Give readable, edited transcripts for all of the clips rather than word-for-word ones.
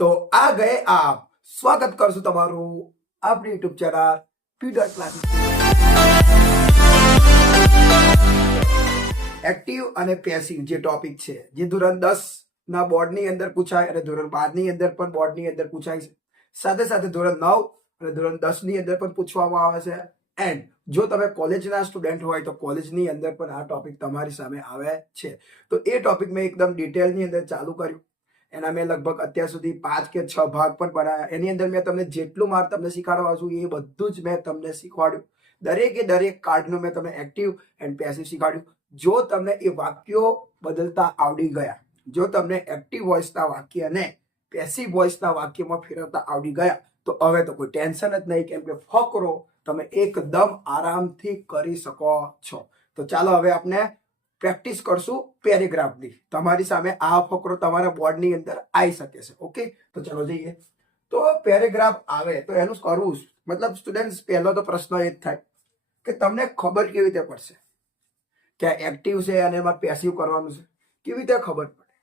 तो आ गए आप। स्वागत करશું તમારું આપણી યુટ્યુબ ચેનલ પીડર ક્લાસીસ। એક્ટિવ અને પેસિવ જે ટોપિક છે જે ધોરણ 10 ના બોર્ડની અંદર પૂછાય અને ધોરણ 12 ની અંદર પણ બોર્ડની અંદર પૂછાય છે, સાથે સાથે ધોરણ 9 અને ધોરણ 10 ની અંદર પણ પૂછવામાં આવે છે। એન્ડ જો તમે કોલેજના સ્ટુડન્ટ હોય તો કોલેજની અંદર પણ આ ટોપિક તમારી સામે આવે છે। તો એ ટોપિક મેં એકદમ ડિટેલની અંદર ચાલુ કર્યું। એના મેં લગભગ અત્યાર સુધી 5 કે 6 ભાગ પણ બનાવ્યા। એની અંદર મેં તમને જેટલું માર તમને શીખવાડવા છું એ બધું જ મેં તમને શીખવાડ્યું। દરેકે દરેક કાર્ડનું મેં તમને એક્ટિવ એન્ડ પેસિવ શીખવાડ્યું। જો તમને એ વાક્યો બદલતા આવડી ગયા, જો તમને એક્ટિવ વોઇસના વાક્ય અને પેસિવ વોઇસના વાક્યમાં ફેરવતા આવડી ગયા, તો હવે તો કોઈ ટેન્શન જ નહીં, કેમ કે ફકરો તમે એકદમ આરામથી કરી શકો છો। તો ચાલો હવે આપણે પ્રેક્ટિસ કરશું પેરેગ્રાફની। તમારી સામે આ ફકરો તમારા બોર્ડની અંદર આવી શકે છે। ઓકે, તો ચલો જઈએ। તો પેરેગ્રાફ આવે તો એનું કરવું મતલબ સ્ટુડન્ટ પહેલો તો પ્રશ્ન એ જ થાય કે તમને ખબર કેવી રીતે પડશે કે એક્ટિવ છે અને એમાં પેસિવ કરવાનું છે, કેવી રીતે ખબર પડે?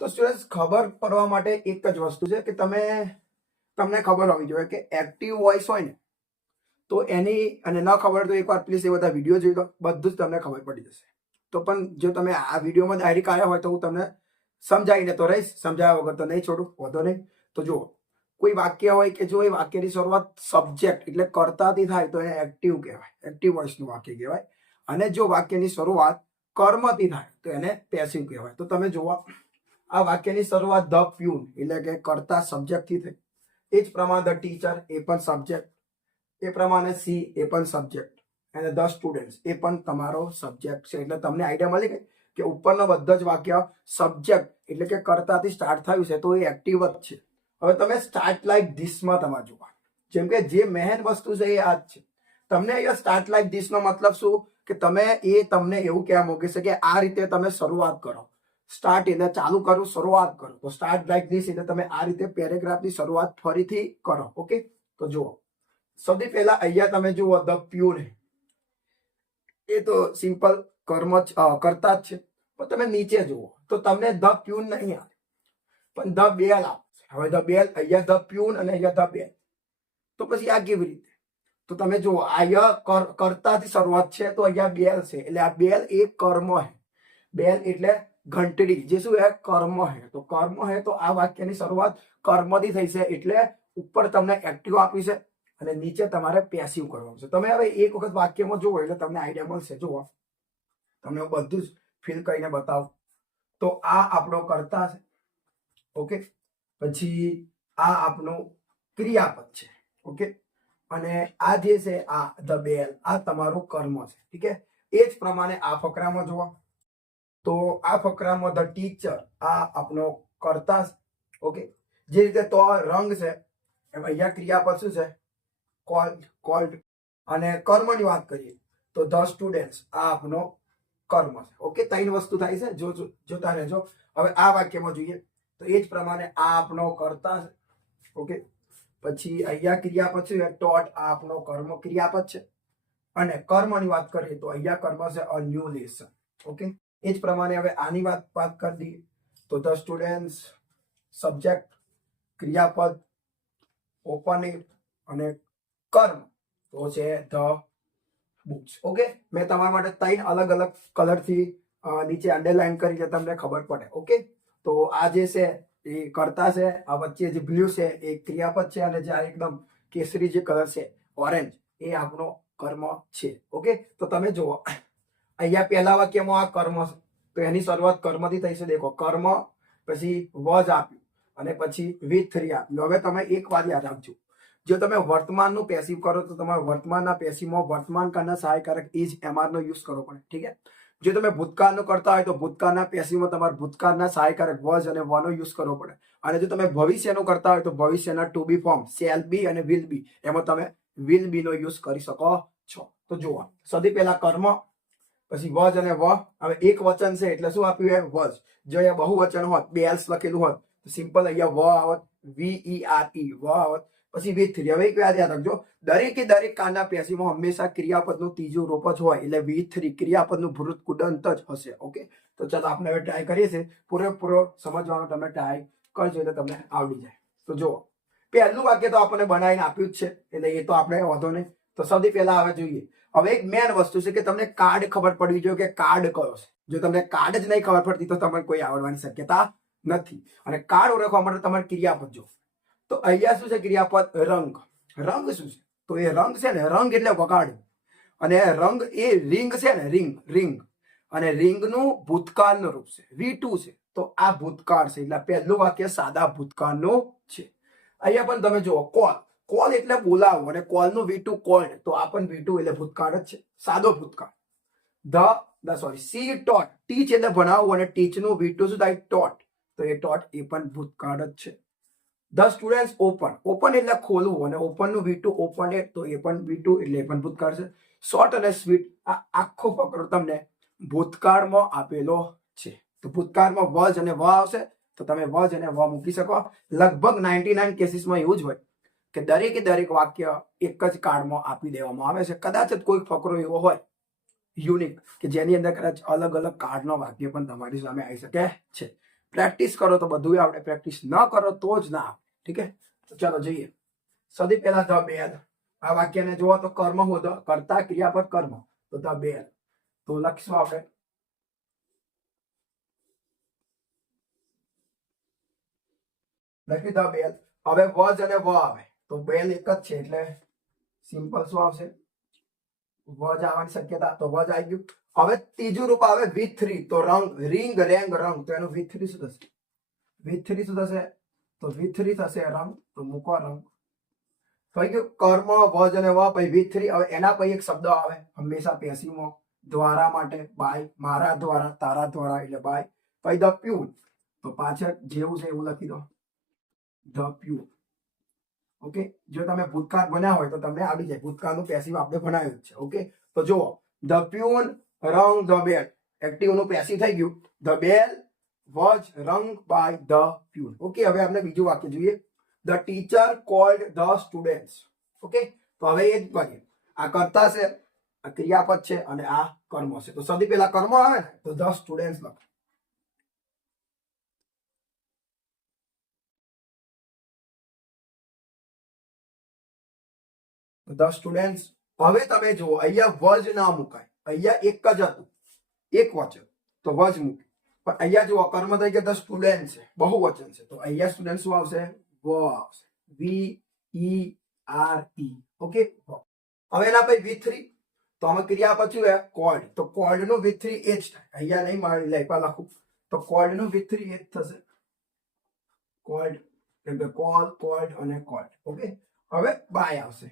તો સ્ટુડન્ટ ખબર પડવા માટે એક જ વસ્તુ છે કે તમને ખબર હોવી જોઈએ કે એક્ટિવ વોઇસ હોય ને તો એની, અને ન ખબર તો એકવાર પ્લીઝ એ બધા વિડીયો જોઈ લો, બધું જ તમને ખબર પડી જશે। તો પણ જો તમે આ વિડીયોમાં ડાયરેક્ટ આવ્યા હોય તો હું તમને સમજાવીને તો રહીશ, સમજાવ્યા વગર તો નહીં છોડું, વાંધો નહીં। તો જુઓ, કોઈ વાક્ય હોય કે જો એ વાક્યની શરૂઆત સબ્જેક્ટ એટલે કર્તાથી થાય તો એ એક્ટિવ કહેવાય, એક્ટિવ વોઇસનું વાક્ય કહેવાય। અને જો વાક્યની શરૂઆત કર્મથી થાય તો એને પેસિવ કહેવાય। તો તમે જુઓ, આ વાક્યની શરૂઆત ધ પ્યુન એટલે કે કર્તા સબ્જેક્ટથી થઈ, એ જ પ્રમાણે ધ ટીચર એ પણ સબ્જેક્ટ, એ પ્રમાણે સી એ પણ સબ્જેક્ટ, અને ધ સ્ટુડન્ટ્સ એ પણ તમારો સબ્જેક્ટ છે। એટલે તમને આઈડિયા મળી ગઈ કે ઉપરના બધા જ વાક્ય સબ્જેક્ટ એટલે કે કર્તાથી સ્ટાર્ટ થયું છે તો એ એક્ટિવ જ છે। હવે તમે સ્ટાર્ટ લાઈક ધીસમાં તમારે જોવા, જેમ કે જે મેન વસ્તુ છે એ આ જ છે। તમને અહીંયા સ્ટાર્ટ લાઈક ધીસનો મતલબ શું કે તમને એવું કહેવા માંગે છે કે આ રીતે તમે શરૂઆત કરો। સ્ટાર્ટ એટલે ચાલુ કરું, શરૂઆત કરો, તો સ્ટાર્ટ લાઈક ધીસ એટલે તમે આ રીતે પેરેગ્રાફની શરૂઆત ફરીથી કરો। ઓકે, તો જુઓ, સૌથી પહેલા અહીંયા તમે જુઓ ધ પ્યુન, એ તો સિમ્પલ કર્મ કરતા જ છે। પણ તમે નીચે જુઓ તો તમને ધ પ્યુન નહીં આવે, પણ ધ બેલ આવશે। હવે ધ બેલ, અહીંયા ધ પ્યુન અને અહીંયા ધ બેલ, તો પછી આ કેવી રીતે? તો તમે જુઓ, અહીંયા કરતાથી શરૂઆત છે તો અહીંયા બેલ છે, એટલે આ બેલ એ કર્મ હે। બેલ એટલે ઘંટડી, જે શું હે? કર્મ હે। તો કર્મ હે તો આ વાક્યની શરૂઆત કર્મથી થઈ છે, એટલે ઉપર તમને એક્ટિવ આપી છે અને નીચે તમારે પેસિવ કરવાનું છે। તમે હવે એક વખત વાક્યમાં જુઓ એટલે તમને આઈડિયા મળશે। જુઓ, તમને બધું જ ફીલ કરીને બતાવું। તો આ આપણો કર્તા છે, ઓકે, પછી આ આપણું ક્રિયાપદ છે, ઓકે, અને આ જે છે આ ધ બેલ, આ તમારું કર્મ છે, ઠીક છે। એ જ પ્રમાણે આ ફકરામાં જુઓ તો આ ફકરામાં ધ ટીચર, આ આપણો કર્તા છે, ઓકે। જે રીતે તો રંગ છે એમ અહીંયા ક્રિયાપદ શું છે? કોલ્ડ। અને કર્મની વાત કરીએ તો ધ સ્ટુડન્ટ્સ, આ આપણો કર્મ છે, ઓકે। 3 વસ્તુ થાય છે, જોતા રહેજો। હવે આ વાક્યમાં જોઈએ તો એ જ પ્રમાણે આ આપણો કર્તા છે, ઓકે, પછી અહીંયા ક્રિયાપદ છે ટોટ, આ આપણો કર્મ ક્રિયાપદ છે, અને કર્મની વાત કરીએ તો અહીંયા કર્મ છે અ ન્યૂ લેસન, ઓકે। એ જ પ્રમાણે હવે આની વાત કરી દઈએ તો ધ સ્ટુડન્ટ્સ સબ્જેક્ટ, ક્રિયાપદ, ઓપનિંગ અને કર્મ તો છે ધ બુક્સ, ઓકે। મેં તમારા માટે 3 અલગ અલગ કલરથી નીચે અંડરલાઈન કરી કે તમને ખબર પડે, ઓકે। તો આ જે છે એ કર્તા છે, આ વચ્ચે જે બ્લુ છે એ ક્રિયાપદ છે, અને જે એકદમ કેસરી જે કલર છે ઓરેન્જ, એ આપણો કર્મ છે, ઓકે। તો તમે જુઓ, અહીંયા પહેલા વાક્યમાં આ કર્મ છે તો એની શરૂઆત કર્મથી થઈ છે। દેખો, કર્મ પછી વોઝ આપ્યું અને પછી વિથ 3 આપ્યું। હવે તમે એક વાત યાદ રાખજો, જો તમે વર્તમાનનું પેસિવ કરો તો તમારે વર્તમાનના પેસિવમાં વર્તમાન કાળના સહાયકારક ઇઝ એમઆરનો યુઝ કરવો પડે, ઠીક છે। જો તમે ભૂતકાળનું કરતા હોય તો ભૂતકાળના પેસિવમાં તમારે ભૂતકાળના સહાયકારક વોઝ અને વોનો યુઝ કરવો પડે। અને જો તમે ભવિષ્યનું કરતા હોય તો ભવિષ્યના to be form shall be અને વિલ બી, એમાં તમે વિલ બી નો યુઝ કરી શકો છો। તો જુઓ, સૌથી પહેલા કર્મ, પછી વજ અને વ। હવે એક વચન છે એટલે શું આપ્યું? વજ। જો અહીંયા બહુવચન હોત, બેલ્સ લખેલું હોત તો સિમ્પલ અહીંયા વ આવત, VERE, વ આવત, પછી વિથ 3। હવે એક વાત યાદ રાખજો, દરેકે દરેક કાળના પેસિવમાં હંમેશા ક્રિયાપદનું ત્રીજું રૂપ જ હોય, એટલે વિથ 3 ક્રિયાપદનું ભૂતકૃદંત જ હશે, ઓકે। તો ચાલો આપણે હવે ટ્રાય કરીએ છીએ, પૂરેપૂરો સમજવાનો તમે ટ્રાય કરજો એટલે તમને આવડી જાય. તો જુઓ, પહેલું વાક્ય તો આપણને બનાવીને આપ્યું જ છે એટલે એ તો આપણે વાંધો નહીં. તો સૌથી પહેલા હવે જોઈએ. હવે એક મેન વસ્તુ છે કે તમને કાર્ડ ખબર પડવી જોઈએ કે કાર્ડ કયો છે. જો તમને કાર્ડ જ નહીં ખબર પડતી તો તમને કોઈ આવડવાની શક્યતા નથી. અને કાર્ડ ઓળખવા માટે તમારે ક્રિયાપદ જો. તો અહીંયા શું છે ક્રિયાપદ? રંગ. રંગ શું છે? તો એ રંગ છે ને, રંગ એટલે વગાડવું. અને રંગ એ રિંગ છે ને, રિંગ. અને રિંગનું ભૂતકાળનું રૂપ છે, V2 છે. તો આ ભૂતકાળ છે એટલે પહેલું વાક્ય સાદા ભૂતકાળનું છે. અહીંયા પણ તમે જુઓ, કોલ એટલે બોલાવો અને કોલનું V2 કોલ્ડ. તો આ પણ V2 એટલે ભૂતકાળ જ છે, સાદો ભૂતકાળ. સી ટોટ, ટીચ એટલે ભણાવવું અને ટીચનું V2 શું થાય? ટોટ. તો એ ટોટ એ પણ ભૂતકાળ જ છે. ધ સ્ટુડન્ટ્સ ઓપન એટલે ખોલવું અને ઓપનનું V2 ઓપન એ, તો એ પણ V2 એટલે એ પણ ભૂતકાળ છે. શોર્ટ અને સ્વીટ, આ આખો ફકરો તમને ભૂતકાળમાં આપેલો છે. તો ભૂતકાળમાં વજ અને વ આવશે તો તમે વજ અને વ મૂકી શકો. લગભગ 99 કેસીસમાં એવું જ હોય કે દરેક વાક્ય એક જ કાળમાં આપી દેવામાં આવે છે. કદાચ જ કોઈ ફકરો એવો હોય યુનિક કે જેની અંદર કદાચ અલગ અલગ કાળનો વાક્ય પણ તમારી સામે આવી શકે છે. પ્રેક્ટિસ કરો તો બધું આવડે, પ્રેક્ટિસ ન કરો તો જ ના. ઠીક છે, તો ચાલો જોઈએ. સૌથી પહેલા ધ બેલ. આ વાક્યને જુઓ તો કર્મ હોદો, કર્તા ક્રિયાપદ કર્મ. તો ધ બેલ, તો લખીશું આપણે લખ્યું ધ બેલ. હવે વજ અને વ આવે તો બેલ એક જ છે એટલે સિમ્પલ શું આવશે? વજ આવવાની શક્યતા. તો વજ આવી ગયું. હવે ત્રીજું રૂપ આવે V3. તો રંગ, રિંગ, રેંગ, રંગ. તો એનું V3 શું થશે? V3 શું થશે? તો V3 થશે રંગ. તો મૂકો રંગ. થઈ ગયું. કર્મ, વજ અને વ, પછી V3. હવે એના પછી એક શબ્દ આવે હંમેશા પેસિવમાં, દ્વારા માટે, બાય. મારા દ્વારા, તારા દ્વારા એટલે બાય. પછી ધ પ્યુન. તો પાછળ જેવું છે એવું લખી દો, ધ પ્યુન. ઓકે, જો તમે ભૂતકાળ ભણ્યા હોય તો તમને આવડી જાય. ભૂતકાળનું પેસિવ આપણે ભણાવ્યું છે. ઓકે, તો જુઓ, ધ પ્યુન, રંગ, ધ બેલ. એક્ટિવનું પેસિવ થઈ ગયું. The bell was rung by the peon. Okay, હવે આપણે બીજું વાક્ય જોઈએ. The teacher called the students. Okay, તો હવે એ જ કરીએ. આ કર્તા છે, આ ક્રિયાપદ છે અને આ કર્મ છે. તો સૌથી પહેલા કર્મ આવે ને તો ધ સ્ટુડન્ટ્સ લખો. The students. હવે તમે જુઓ, અહીંયા વજ ના મુકાય. અહીંયા એક જ હતું, એક વચન, તો વજ મૂકે. પણ અહીંયા જુઓ કર્મ થઈ ગયા ધ સ્ટુડન્ટ છે, બહુવચન છે. તો અહીંયા સ્ટુડન્ટ શું આવશે? વ આવશે. VERE. ઓકે, હવે એના પછી V3. તો આમાં ક્રિયા પછી કોલ્ડ. તો કોલ્ડ નું V3 એ જ થાય. અહીંયા નહીં મારી લાઈપા લખું તો કોલ્ડ નું V3 એ જ થશે. કોલ્ડ એટલે કોલ, કોલ્ડ અને કોલ્ડ. ઓકે, હવે બાય આવશે.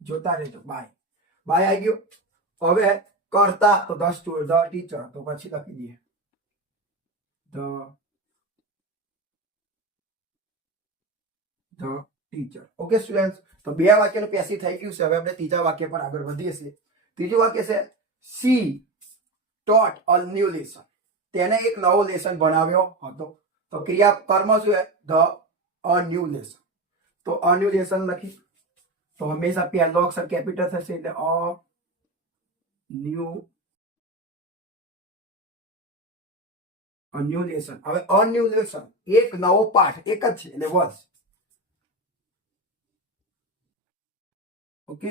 જોતા રહેજો, બાય. બાય આવી ગયો. હવે કરતા તો ધ ટીચર. તો પછી લખી દઈએ ધ ટીચર. ઓકે સ્ટુડન્ટ, તો બે વાક્યનું પેસિવ થઈ ગયું છે. હવે આપણે ત્રીજા વાક્ય પર આગળ વધીએ છીએ. ત્રીજું વાક્ય છે she taught a new lesson. તેને એક નવો લેસન ભણાવ્યો હતો. તો ક્રિયા કર્મ શું છે? The a new lesson. તો અ ન્યૂ લેસન લખી તો હંમેશા પહેલો અક્ષર કેપિટલ થશે એટલે અ ન્યૂ લેસન. હવે અ ન્યૂ લેસન એક નવો પાઠ, એક જ છે એટલે વોઝ. ઓકે,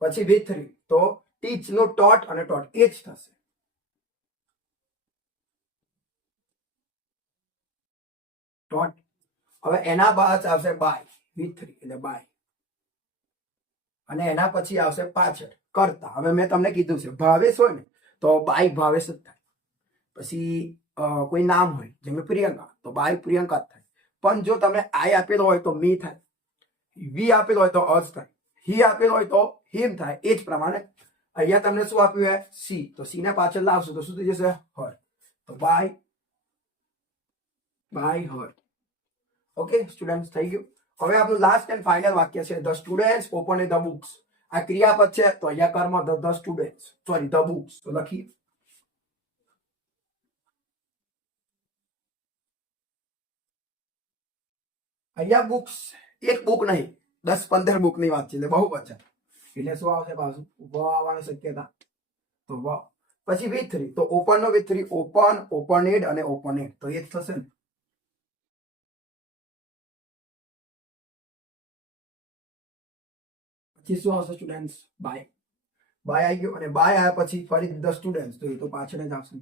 પછી V3. તો ટીચ નો ટોટ અને ટોટ એ જ થશે. ટોટ. હવે એના બાદ આવશે બાય. V3 એટલે બાય. અને એના પછી આવશે પાછળ કરતા. હવે મેં તમને કીધું છે ભાવેશ હોય ને તો બાય ભાવેશ જ થાય. પછી કોઈ નામ હોય જેમ કે પ્રિયંકા તો બાય પ્રિયંકા જ થાય. પણ જો તમે આઈ આપેલો હોય તો મી થાય, વી આપેલો હોય તો અસ થાય, હી આપેલો હોય તો હિમ થાય. એ જ પ્રમાણે અહીંયા તમને શું આપ્યું છે? સી. તો સી ને પાછળ લાવશું તો શું થઈ જશે? હર. તો બાય હર. ઓકે સ્ટુડન્ટ, થઈ ગયું. હવે આપણું લાસ્ટ એન્ડ ફાઇનલ વાક્ય છે the students open the books. આ ક્રિયાપદ છે તો અહીંયા કર્મ the students, sorry the books. તો લખીએ અહીંયા બુક્સ, એક બુક નહીં 10-15 બુક ની વાત છે એટલે બહુ વચન એટલે શું આવશે? પાછું વ આવવાની શક્યતા. તો વ. પછી V3. તો ઓપન નો V3 ઓપન, ઓપનેડ અને ઓપનેડ. તો એ જ થશે ને. પછી શું આવશે સ્ટુડન્ટ્સ? બાય. બાય આવી ગયો, અને બાય આવ્યા પછી ફરી ધ સ્ટુડન્ટ્સ, તો એ તો પાછળ જ આવશે.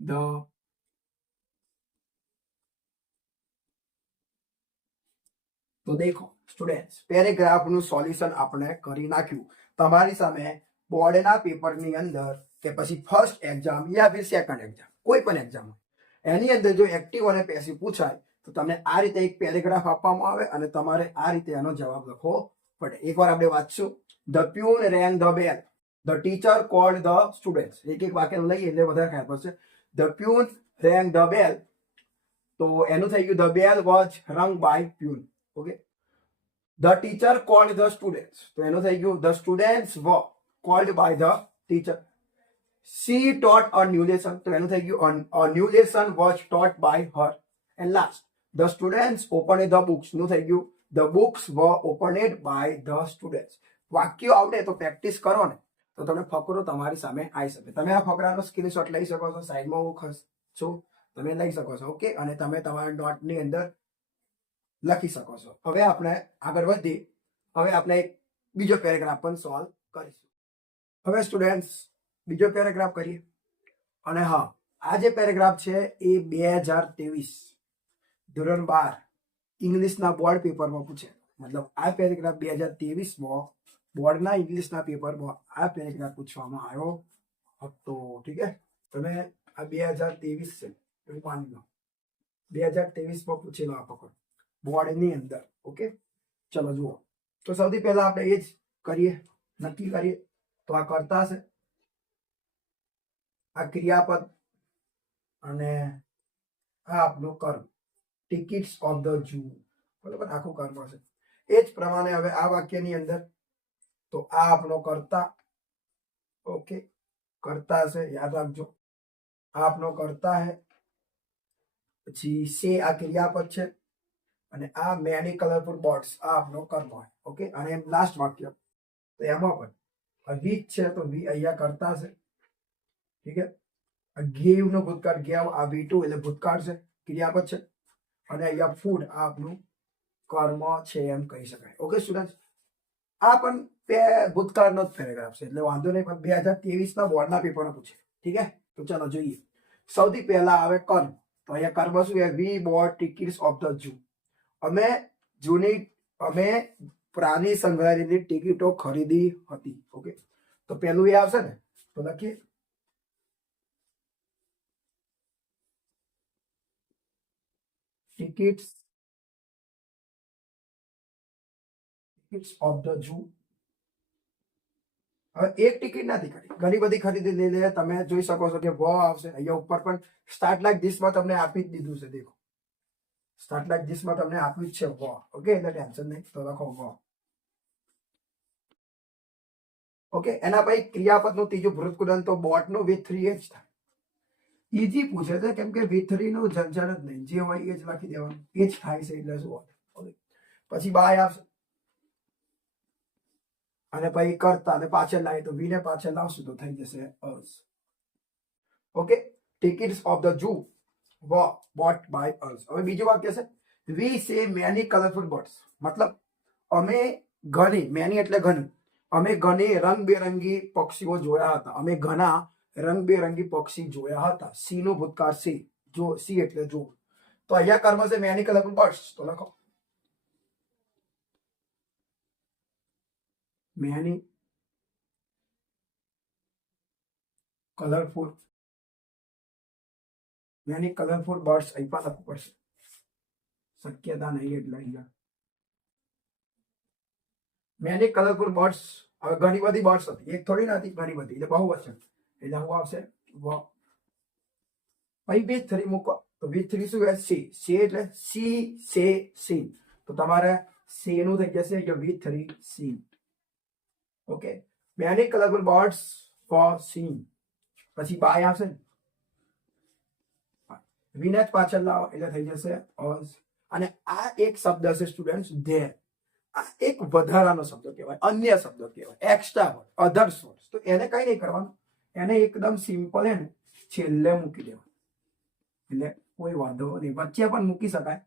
ધ તો દેખો સ્ટુડન્ટ્સ, પેરેગ્રાફનું સોલ્યુશન આપણે કરી નાખ્યું. તમારી સામે બોર્ડના પેપરની અંદર કે પછી ફર્સ્ટ એક્ઝામ યા ફિર સેકન્ડ એક્ઝામ, કોઈ પણ એક્ઝામ એની અંદર જો એક્ટિવ અને પેસિવ પૂછાય તો તમને આ રીતે એક પેરેગ્રાફ આપવામાં આવે અને તમારે આ રીતે એનો જવાબ લખવો પડે. એકવાર આપણે વાંચશું. The peon rang the bell, the teacher called the students. એક એક વાક્ય લઈએ એટલે વધારે ખ્યાલ પડશે. The peon rang the bell, તો એનું થઈ ગયું the bell was rung by peon. Okay. The teacher called the students, તો એનું થઈ ગયું the students were called by the teacher. She taught a new lesson, તો એનું થઈ ગયું a new lesson was taught by her. And last, the students opened the books, નું થઈ ગયું the books were opened by the students. વાક્યો આવડે તો પ્રેક્ટિસ કરો ને તો તમને ફકરો તમારી સામે આવી શકે. તમે આ ફકરાનો સ્ક્રીનશોટ લઈ શકો છો, સાઈડમાં હું ખસ છું, તમે લઈ શકો છો. ઓકે, અને તમે તમારા નોટની અંદર લખી શકો છો. હવે આપણે આગળ વધીએ. હવે આપણે એક બીજો પેરેગ્રાફ પણ સોલ્વ કરીશું. હવે સ્ટુડન્ટ્સ બીજો પેરેગ્રાફ કરીએ. અને હા, આ જે પેરેગ્રાફ છે એ 2023 ધોરણ 12 ઇંગ્લિશના બોર્ડ પેપરમાં પૂછે. મતલબ આ પેરેગ્રાફ 2023માં બોર્ડના ઇંગ્લિશના પેપરમાં આ પેરેગ્રાફ પૂછવામાં આવ્યો હતો. ઠીક છે, તમે આ 2023 છે એવું માની લો, 2023માં પૂછેલો આ પકડ બોર્ડની અંદર. ઓકે, ચલો જુઓ. તો સૌથી પહેલા આપણે એ જ કરીએ, નક્કી કરીએ. તો આ કરતા છે, આ ક્રિયાપદ, અને આ આપણું કર્મ. ટિકિટ્સ ઓફ ધ ઝૂ, બરાબર, આખું કર્મ છે. એ જ પ્રમાણે હવે આ વાક્યની અંદર તો આ આપણો કર્તા. ઓકે, કર્તા છે, યાદ રાખજો. આ આપણો કર્તા है. પછી સે આ ક્રિયાપદ છે, અને આ મેની કલરફુલ બોર્ડ્સ આ આપણો કર્મ હોય. ઓકે, અને એમ લાસ્ટ વાક્ય તો એમાં પણ વીક છે તો વી અહીંયા કરતા છે. ઠીક છે, ગેવ નો ભૂતકાળ ગેવ, આ V2 એટલે ભૂતકાળ છે, ક્રિયાપદ છે, અને અહીંયા ફૂડ આ આપણું કર્મ છે એમ કહી શકાય. ઓકે સ્ટુડન્ટ, આ પણ ભૂતકાળનો જ પેરેગ્રાફ છે એટલે વાંધો નહીં, પણ 2023ના બોર્ડના પેપરમાં પૂછે. ઠીક છે, તો ચાલો જોઈએ. સૌથી પહેલા આવે કર્મ. તો અહીંયા કર્મ શું છે? We bought tickets of the zoo. અમે પ્રાણી સંગ્રહાલયની ટિકિટો ખરીદી હતી. ઓકે, તો પેલું એ આવશે ને, તો લખીએ ટિકિટ્સ ઓફ ધ ઝૂ. હવે એક ટિકિટ નથી ખરીદી, ઘણી બધી ખરીદી લીધી. તમે જોઈ શકો છો કે વ આવશે અહીંયા ઉપર, પણ સ્ટાર્ટ લાઈક ધીસમાં તમને આપી જ દીધું છે. દેખો, સ્ટાર્ટ લાઈક ધીસમાં તમને આપ્યું જ છે વ. ઓકે, એટલે ટેન્શન નહીં, તો લખો વ. ઓકે, એના પછી ક્રિયાપદનું ત્રીજું ભૂતકૃદંત, તો બોટનું V3 જ થાય. ઈજી પૂછે છે કેમ કે V3 નું ઝંઝટ જ નહીં, જે હોય એ જ લખી દેવાનું, એ જ થાય છે એટલે શું હોય. ઓકે, પછી બાય આવશે, અને પછી કરતા, અને પાછળ લાવીએ તો વી ને પાછળ લાવશું તો થઈ જશે us. Okay, tickets of the zoo were bought by us. હવે બીજું વાક્ય છે વી સે મેની કલરફુલ બર્ડ્સ. મતલબ અમે ઘણી, મેની એટલે ઘણી, અમે ઘણી રંગબેરંગી પક્ષીઓ જોયા હતા. અમે ઘણા રંગબેરંગી પક્ષી જોયા હતા. સી નું ભૂતકાળ સી, જો સી એટલે જો. તો અહીંયા કર્મ છે મેની કલરફુલ બર્ડ્સ, તો લખો મેની કલરફુલ બર્ડ્સ અહીંયા લખવું પડશે, શક્યતા નહીં એટલે અહીંયા મેની કલરફુલ બર્ડ્સ. હવે ઘણી બધી બર્ડ્સ હતી, એક થોડી નથી, ઘણી બધી, એટલે બહુવચન, એટલે શું આવશે વ. પછી V3 મૂકો, તો V3 શું છે? સી. સી એટલે સી સે સી, તો તમારે સી નું થઈ જશે V3 see. Okay, many colourful birds for sea. પછી બાય આવશે ને, વિને જ પાછળ લાવો એટલે થઈ જશે અસ. અને આ એક શબ્દ છે સ્ટુડન્ટ ધેર. આ એક વધારાનો શબ્દ કહેવાય, અન્ય શબ્દ કહેવાય, એક્સ્ટ્રા વર્ડ, અધર્સ વર્ડ. તો એને કઈ નહીં કરવાનું, એને એકદમ સિમ્પલ હે ને છેલ્લે મૂકી દેવાનું, એટલે કોઈ વાંધો નહીં. વચ્ચે પણ મૂકી શકાય,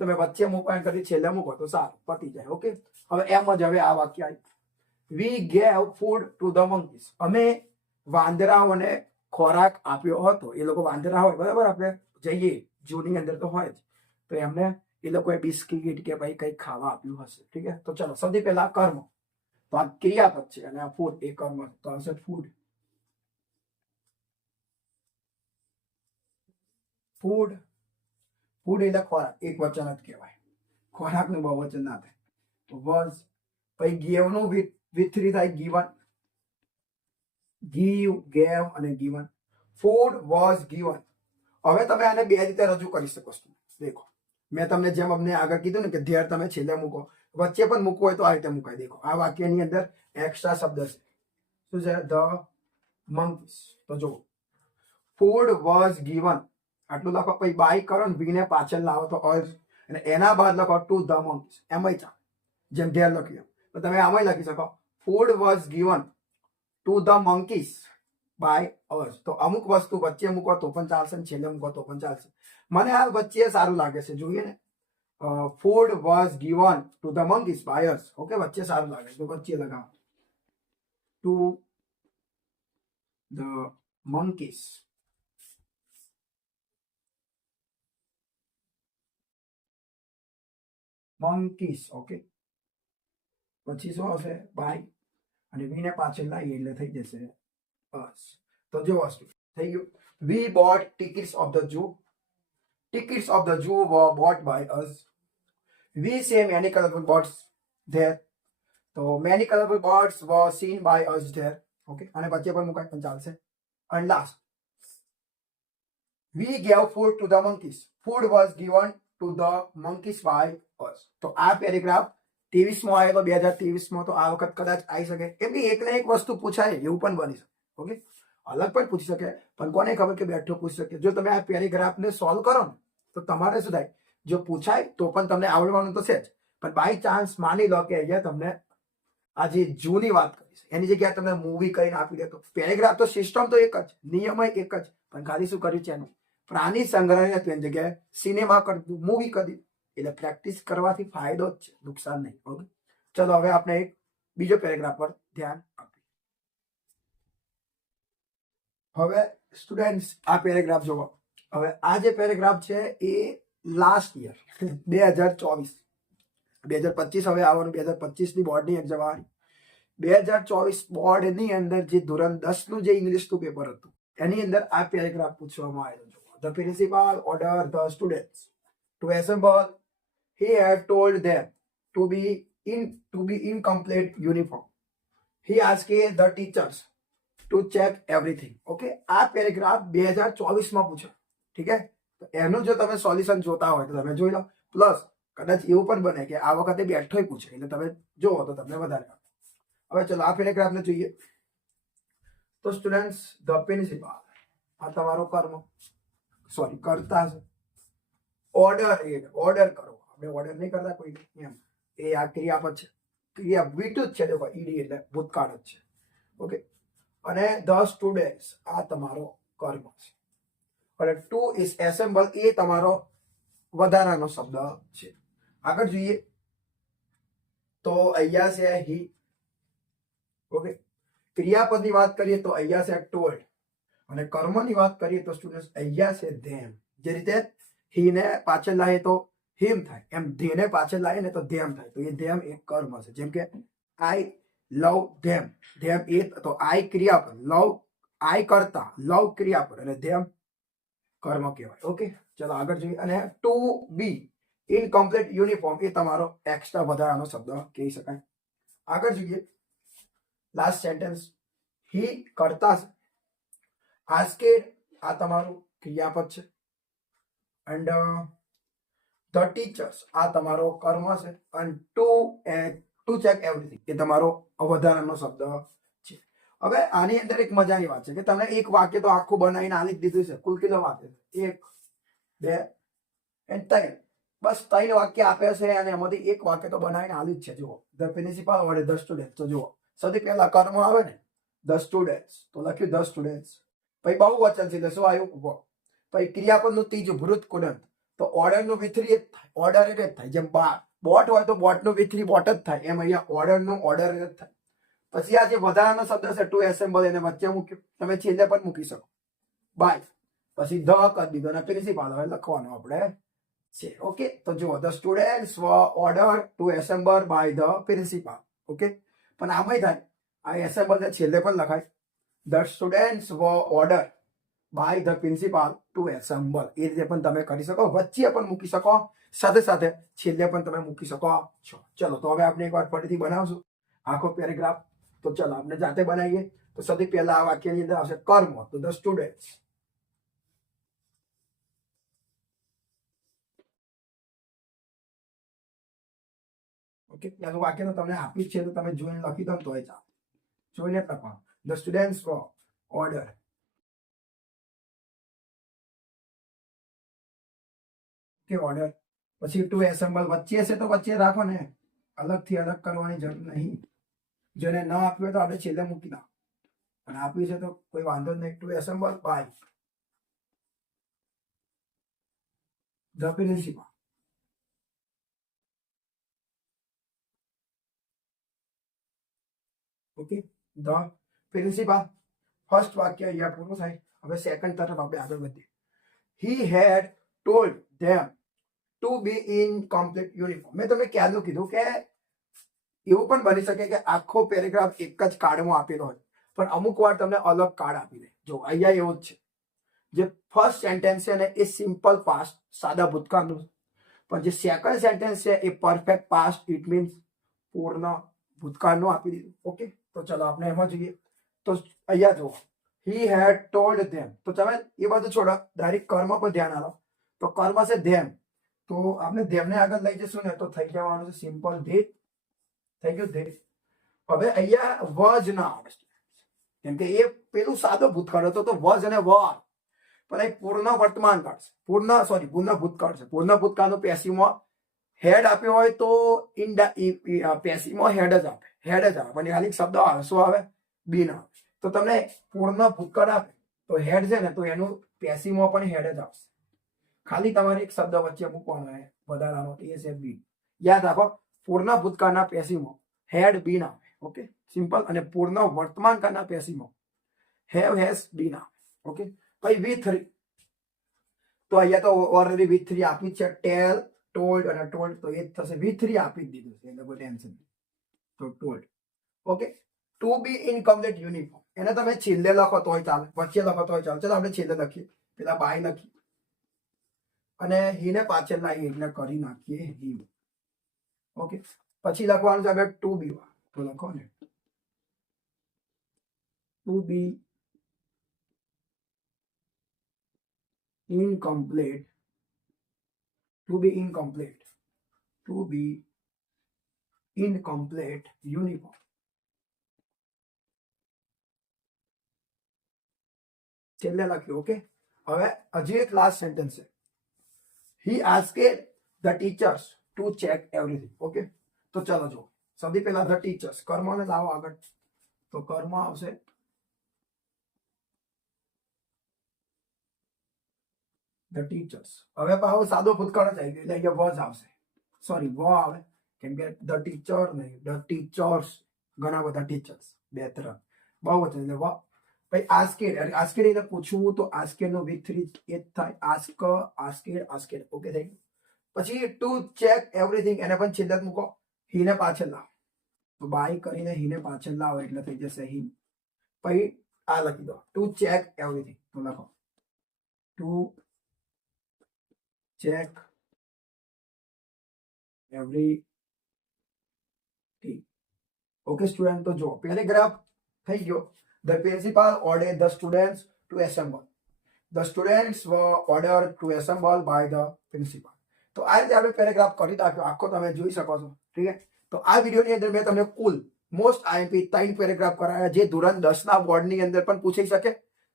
તમે વચ્ચે મૂકો એમ કરી છેલ્લે મૂકો તો સારું પતી જાય. ઓકે, હવે એમ જ હવે આ વાક્ય આવ્યું, we gave food to the monkeys. અમે વાંદરાઓને ખોરાક આપ્યો હતો. એ લોકો વાંદરા હોય બરાબર, આપણે જઈએ જૂની અંદર તો હોય જ, તો એમને એ લોકોએ બિસ્કીટ કે ભાઈ કંઈક ખાવા આપ્યું હશે. ઠીક છે, તો ચલો સૌથી પહેલા કર્મ, તો આ ક્રિયાપદ છે અને આ ફૂડ એ કર્મ, તો આવશે ફૂડ. ફૂડ, ફૂડ એટલે ખોરાક, એક વચન જ કહેવાય, ખોરાકનું બહુવચન ના થાય. તો વોઝ, પછી ગેવનું વિથરી થાય ગીવન, ગીવ, ગેવ અને ગીવન. Food was given. હવે તમે આને બે રીતે રજૂ કરી શકો છો. દેખો, મેં તમને જેમ અમને આગળ કીધું ને કે ધ્યેય તમે છેલ્લે મૂકો, વચ્ચે પણ મૂકવું હોય તો આ રીતે મુકાય. દેખો, આ વાક્યની અંદર એક્સ્ટ્રા શબ્દ છે. શું છે? ધ મંકીસ. તો જો ફૂડ વોઝ ગીવન આટલું લખો, પછી બાય કરો ને વીને પાછળ લાવો તો અર્જ, અને એના બાદ લખો ટુ ધ મંકીસ. એમાંય ચાલે, જેમ ધ્યેય લખ્યું તો તમે આમાંય લખી શકો, food was given to the monkeys by અર્જ. તો અમુક વસ્તુ વચ્ચે મૂકો તો પણ ચાલશે ને છેલ્લે મૂકો તો પણ ચાલશે. મને આ વચ્ચે સારું લાગે છે, જોઈએ ને, food was given to the monkeys by અર્જ. ઓકે, વચ્ચે સારું લાગે છે તો વચ્ચે લગાવો, to the monkeys. Monkeys. Okay, પછી શું આવશે? બાય, અને વીને પાછળ લાવીએ એટલે થઈ જશે બસ. તો જો વસ્તુ થઈ ગયું. We bought tickets of the zoo. Tickets of the zoo were bought by us. We see many colorful birds there. So many colorful birds were seen by us there. Okay, અને પછી પણ મુકાય પણ ચાલશે. And last, we gave food to the monkeys. Food was given to the monkeys by us. તો આ paragraph 23મો આવ્યો તો 2023માં, તો આ વખત કદાચ આવી શકે, કેમ કે એક ને એક વસ્તુ પૂછાય એવું પણ બની શકે. ઓકે, અલગ પણ પૂછી શકે, પણ કોને ખબર કે બેઠો પૂછી શકે. જો તમે આ પેરેગ્રાફને સોલ્વ કરો ને તો તમારે શું થાય, જો પૂછાય તો પણ તમને આવડવાનું તો છે જ, પણ બાય ચાન્સ માની લો કે અહીંયા તમને આ જે જૂની વાત કરી છે એની જગ્યાએ તમને મૂવી કરીને આપી દે, તો પેરેગ્રાફ તો સિસ્ટમ તો એક જ, નિયમ એક જ, પણ ખાલી શું કર્યું છે એનું પ્રાણી સંગ્રહાલય હતું એની જગ્યાએ સિનેમા કરી દીધું, મૂવી કરી દીધું. એટલે પ્રેક્ટિસ કરવાથી ફાયદો જ છે, નુકસાન નહીં. ઓકે, ચલો હવે આપણે એક બીજો પેરેગ્રાફ પર ધ્યાન આપીએ. હવે સ્ટુડન્ટ્સ આ પેરેગ્રાફ જોવો. હવે આ જે પેરેગ્રાફ છે એ લાસ્ટ યર 2024, 2025 હવે આવવાનું, 2025ની બોર્ડની એક્ઝામ આવવાની. 2024 બોર્ડની અંદર જે ધોરણ 10નું જે ઇંગ્લિશનું પેપર હતું એની અંદર આ પેરેગ્રાફ પૂછવામાં આવેલો. The principal order the students to assemble. He had told them to be in complete uniform. He asked the teachers to check everything. Okay, આ પેરેગ્રાફ 2024માં પૂછ્યો. ઠીક છે, તો એનું જો તમે સોલ્યુશન જોતા હોય તો તમે જોઈ લો. પ્લસ કદાચ એવું પણ બને કે આ વખતે બેઠો પૂછે, એટલે તમે જોવો તો તમને વધારે. હવે ચલો આ પેરેગ્રાફને જોઈએ. તો સ્ટુડન્ટ્સ, ધ પ્રિન્સિપાલ, આ તમારો કર્મ, સોરી કરતા છે. ઓર્ડર કરો, આપણે ઓર્ડર નહીં કરતા કોઈ એમ, એ આ ક્રિયાપદ છે, ક્રિયા વિટુ જ છે. દેખો, ઈડી એટલે ભૂતકાળ જ છે. ઓકે, અને ધ સ્ટુડન્ટ્સ આ તમારો કર્મ છે, અને ટુ ઇઝ એસેમ્બલ એ તમારો વધારાનો શબ્દ છે. આગળ જોઈએ તો અહીંયા છે હી. ઓકે, ક્રિયાપદની વાત કરીએ તો અહીંયા છે ટોલ્ડ, અને કર્મની વાત કરીએ તો સ્ટુડન્ટ્સ અહીંયા છે ધેમ. જે રીતે હી ને પાછળ લાવીએ તો હિમ થાય, એમ ધેને પાછળ લાવીએ ને તો ધેમ થાય. તો એ ધેમ એક કર્મ છે. જેમ કે આઈ લવ ધેમ, ધેમ એ તો આઈ ક્રિયાપદ, લવ આઈ કરતા, લવ ક્રિયાપદ, અને ધેમ કર્મ કહેવાય. ઓકે, ચલો આગળ જોઈએ. અને to be in complete uniform એ તમારો એક્સ્ટ્રા વધારાનો શબ્દ કહી શકાય. આગળ જોઈએ, લાસ્ટ સેન્ટેન્સ, હી કરતા છે. આસ્કેડ આ તમારું ક્રિયાપદ છે. એન્ડ ધ ટીચર્સ આ તમારો કર્મ છે. અને ટુ ચેક એવરીથિંગ એ તમારો વધારાનો શબ્દ છે. હવે આની અંદર એક મજાની વાત છે કે તમને એક વાક્ય તો આખું બનાવીને આલી જ દીધું છે. કુલ કેટલા વાક્ય? 1, 2 અને 3. બસ 3 વાક્ય આપે છે અને એમાંથી એક વાક્ય તો બનાવીને આલી જ છે. જુઓ, ધ પ્રિન્સિપાલ વડે ધ સ્ટુડન્ટ. તો જુઓ, સૌથી પહેલા કર્મ આવે ને, ધ સ્ટુડન્ટ્સ, તો લખ્યું ધ સ્ટુડન્ટ્સ. પછી બહુવચન છે એટલે શું આવ્યું? પછી ક્રિયાપદનું ત્રીજું ભૃત કુદંત, તો ઓર્ડરનું V3 જ થાય, ઓર્ડર જ થાય. જેમ બોટ હોય તો બોટનું V3 બોટ જ થાય, એમ અહીંયા ઓર્ડરનું ઓર્ડર જ થાય. પછી આ જે વધારાનો શબ્દ છે ટુ એસેમ્બલ એને વચ્ચે મૂક્યો, તમે છેલ્લે પણ મૂકી શકો બાય, પછી ધ કરી દીધો અને પ્રિન્સિપાલ હવે લખવાનું આપણે છે. ઓકે, તો જુઓ the students order to assemble by the principal. Okay, પણ આમાંય થાય, આ એસેમ્બલ ને છેલ્લે પણ લખાય, the students order by the principal to assemble. એ રીતે પણ તમે કરી શકો, વચ્ચે પણ મૂકી શકો, સાથે સાથે છેલ્લે પણ તમે મૂકી શકો છો. ચલો, તો હવે આપણે એકવાર ફરીથી બનાવશું આખો પેરેગ્રાફ. તો ચલો આપણે જાતે બનાવીએ. તો સૌથી પહેલા આ વાક્યની અંદર આવશે કર્મ, તો ધ સ્ટુડન્ટ્સ. ઓકે, ત્યાં વાક્ય તો તમને આપી જ છે, તો તમે જોઈને લખી દો તો ચાલે, જોઈને લખવાનું. The students order. કે ઓર્ડર પછી ટુ એસેમ્બલ વચ્ચે હશે તો વચ્ચે રાખો ને, અલગથી અલગ કરવાની જરૂર નહીં. જેને ન આપ્યું હોય તો આપણે છેલ્લે મૂકી દો, અને આપ્યું છે તો કોઈ વાંધો જ નહીં. To assemble by the principal. Okay, the principal. First વાક્ય અહીંયા પૂરું થાય. હવે સેકન્ડ તરફ આપણે આગળ વધીએ. He had told them to be in complete uniform. મેં તમને ક્યારનું કીધું કે એવું પણ બની શકે કે આખો પેરેગ્રાફ એક જ કાર્ડમાં આપેલો હોય, પણ અમુક વાર તમને અલગ કાર્ડ આપી દે. જો અહીંયા એવું જ છે, જે ફર્સ્ટ સેન્ટેન્સ છે ને એ સિમ્પલ પાસ્ટ, સાદા ભૂતકાળનું, પણ જે સેકન્ડ સેન્ટેન્સ છે એ પરફેક્ટ પાસ્ટ, ઇટ મીન્સ પૂર્ણ ભૂતકાળનું આપી દીધું. ઓકે, તો ચલો આપણે એમાં જોઈએ. તો અહીંયા જુઓ, હી હેડ ટોલ્ડ ધેમ. તો તમે એ બધું છોડો, ડાયરેક્ટ કર્મ પર ધ્યાન આપો. તો કર્મ છે ધેમ, તો આપણે ધેમને આગળ લઈ જશું ને તો થઈ જવાનું છે સિમ્પલ ધે. થઈ ગયું ધે. હવે અહીંયા વજ ના આવે, કેમ કે એ પેલું સાદો ભૂતકાળ હતો, તો વજ અને વર. પણ એ પૂર્ણ વર્તમાન કાળ છે, પૂર્ણ ભૂતકાળ છે. પૂર્ણ ભૂતકાળનું પેસિવમાં હેડ આપ્યો હોય તો પેસિવમાં હેડ જ આપે, હેડ જ આવે. પણ ખાલી શબ્દ આવે, શું આવે? બી ના આવે. તો તમને પૂર્ણ ભૂતકાળ આપે તો હેડ છે ને, તો એનું પેસિવમાં પણ હેડ જ આવશે. ખાલી તમારે એક શબ્દ વચ્ચે મૂકવાનો હોય વધારાનો, એ છે બી. યાદ રાખો, પૂર્ણ ભૂતકાળના પેસિવમાં હેડ બી ના આવે. Okay, simple. અને પૂર્ણ વર્તમાન કાળના પેસિવમાં હેવ હેઝ બી ના આવે. ઓકે, પછી V3. તો અહીંયા તો ઓલરેડી V3 આપી જ છે, ટેલ, ટોલ્ડ અને ટોલ્ડ, તો એ જ થશે. V3 આપી જ દીધું છે, એટલે કોઈ ટેન્શન નહીં. તો told. Okay, to be in complete uniform, એને તમે છેલ્લે લખો તોય ચાલે, વચ્ચે લખો તોય ચાલે. ચલો આપણે છેલ્લે લખીએ, પેલા બાય લખીએ અને હીને પાછળ લાવીએ એટલે કરી નાખીએ હિમ. ઓકે, પછી લખવાનું છે આપણે ટુ બી. તો લખો ને to be incomplete, to be incomplete, to be incomplete uniform. છેલ્લે લખ્યું. ઓકે, હવે હજી એક લાસ્ટ સેન્ટેન્સ છે. He asked the teachers to check everything. Okay, તો ચલો જો, સૌથી પહેલા ધ ટીચર્સ, કર્મને લાવો આગળ. તો કર્મ આવશે ધ ટીચર્સ. હવે પાછો સાદો ભૂતકાળ જ આવી ગયો, એટલે અહીંયા વજ આવશે, સોરી વ આવે, કેમ કે ધ ટીચર નહીં, ધ ટીચર્સ, ઘણા બધા ટીચર્સ, 2-3 બહુ વચન, એટલે વ. પછી આસ્કેડ, આસ્કેડ એટલે પૂછવું, તો આસ્કેડ નો V3 એ જ થાય, આસ્ક, આસ્કેડ, આસ્કેડ. ઓકે, થઈ ગયું. પછી ટુ ચેક એવરીથિંગ, એને પણ છેલ્લે જ મૂકો, હીને પાછળ લાવો. તો બાય કરીને હીને પાછળ લાવો એટલે થઈ જશે હી. પછી આ લખી દો, ટુ ચેક એવરીથિંગ. તો લખો to check everything. Okay student, તો જો પેરેગ્રાફ થઈ ગયો. The principal ordered the students to assemble. The students were ordered to assemble by the principal. તો આ રીતે આપણે પેરેગ્રાફ કરી નાખ્યો, આખો તમે જોઈ શકો છો. ઠીક છે, તો આ વિડીયોની અંદર મેં તમને કુલ મોસ્ટ IMP 3 પેરેગ્રાફ કરાયા, જે ધોરણ 10 ના બોર્ડની અંદર પણ પૂછાઈ શકે,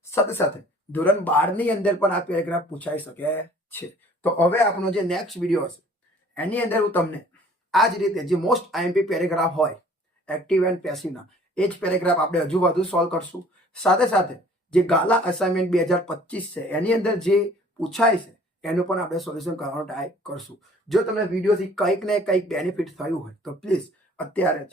સાથે સાથે ધોરણ 12 ની અંદર પણ આ પેરેગ્રાફ પૂછાઈ શકે છે. તો હવે આપણો જે નેક્સ્ટ વિડીયો હશે એની અંદર હું તમને આ જ રીતે જે મોસ્ટ IMP પેરેગ્રાફ હોય એક્ટિવ એન્ડ પેસિવના, એ જ પેરેગ્રાફ આપણે હજુ વધુ સોલ્વ કરશું. સાથે સાથે જે ગાલા અસાઇનમેન્ટ 2025 છે એની અંદર જે પૂછાય છે એનું પણ આપણે સોલ્યુશન કરવાનો ટ્રાય કરશું. જો તમને વિડીયોથી કંઈક ને કંઈક બેનિફિટ થયું હોય તો પ્લીઝ અત્યારે જ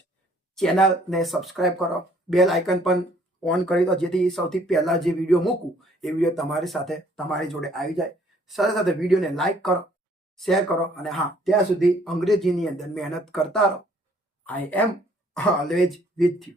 ચેનલને સબસ્ક્રાઇબ કરો, બેલ આઇકન પણ ઓન કરી દો, જેથી સૌથી પહેલા જે વિડીયો મૂકું એ વિડીયો તમારી સાથે તમારી જોડે આવી જાય. સાથે સાથે વિડીયોને લાઈક કરો, શેર કરો, અને હા, ત્યાં સુધી અંગ્રેજીની અંદર મહેનત કરતા રહો. આઈ એમ ઓલવેઝ વિથ યુ.